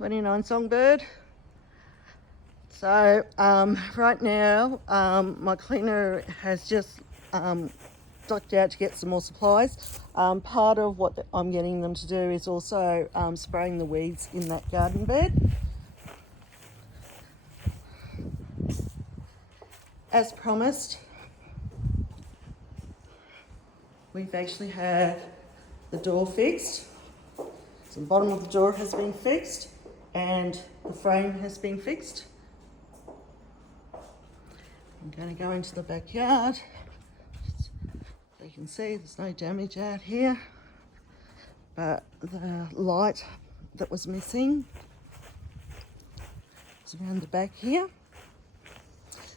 29 Songbird. So right now my cleaner has just ducked out to get some more supplies. Part of what I'm getting them to do is also spraying the weeds in that garden bed. As promised, we've actually had the door fixed. So the bottom of the door has been fixed and the frame has been fixed. I'm going to go into the backyard. So you can see there's no damage out here, but the light that was missing is around the back here.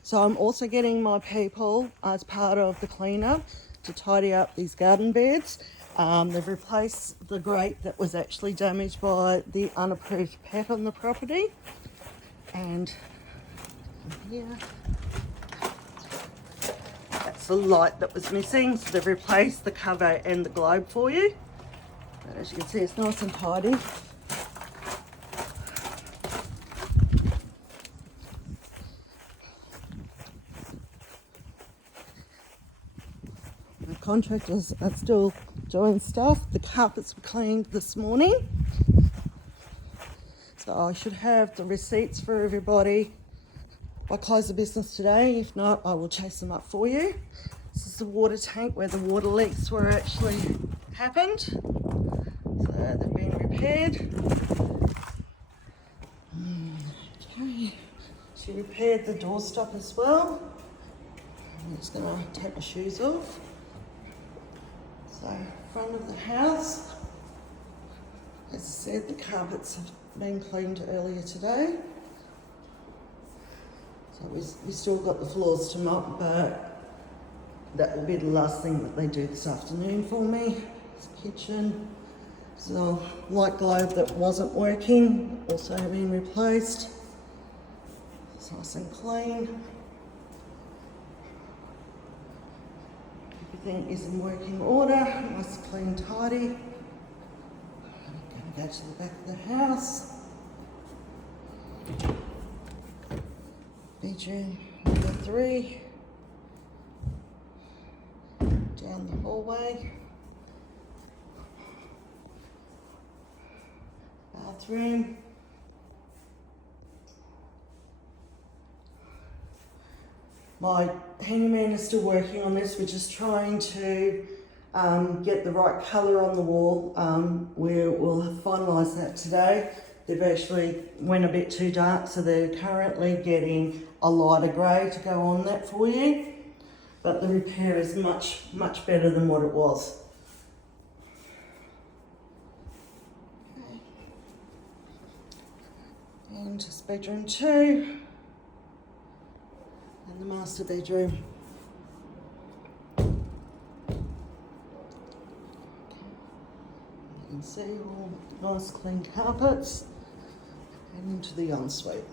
So I'm also getting my people as part of the cleanup to tidy up these garden beds. They've replaced the grate that was actually damaged by the unapproved pet on the property. And here, that's the light that was missing. So they've replaced the cover and the globe for you. But as you can see, it's nice and tidy. The contractors are still doing stuff. The carpets were cleaned this morning. So I should have the receipts for everybody by close of business today. If not, I will chase them up for you. This is the water tank where the water leaks were actually happened. So they've been repaired. Okay. She repaired the doorstop as well. I'm just going to take my shoes off. So, front of the house, as I said, the carpets have been cleaned earlier today. So we still got the floors to mop, but that will be the last thing that they do this afternoon for me. It's the kitchen. So light globe that wasn't working, also been replaced. It's nice and clean. Everything is in working order, nice, clean, tidy. I'm going to go to the back of the house. Bedroom number 3. Down the hallway. Bathroom. My handyman is still working on this. We're just trying to get the right colour on the wall. We'll finalise that today. They've actually went a bit too dark, so they're currently getting a lighter grey to go on that for you. But the repair is much, much better than what it was. Okay. And just bedroom 2. And the master bedroom. You can see all nice clean carpets and into the ensuite.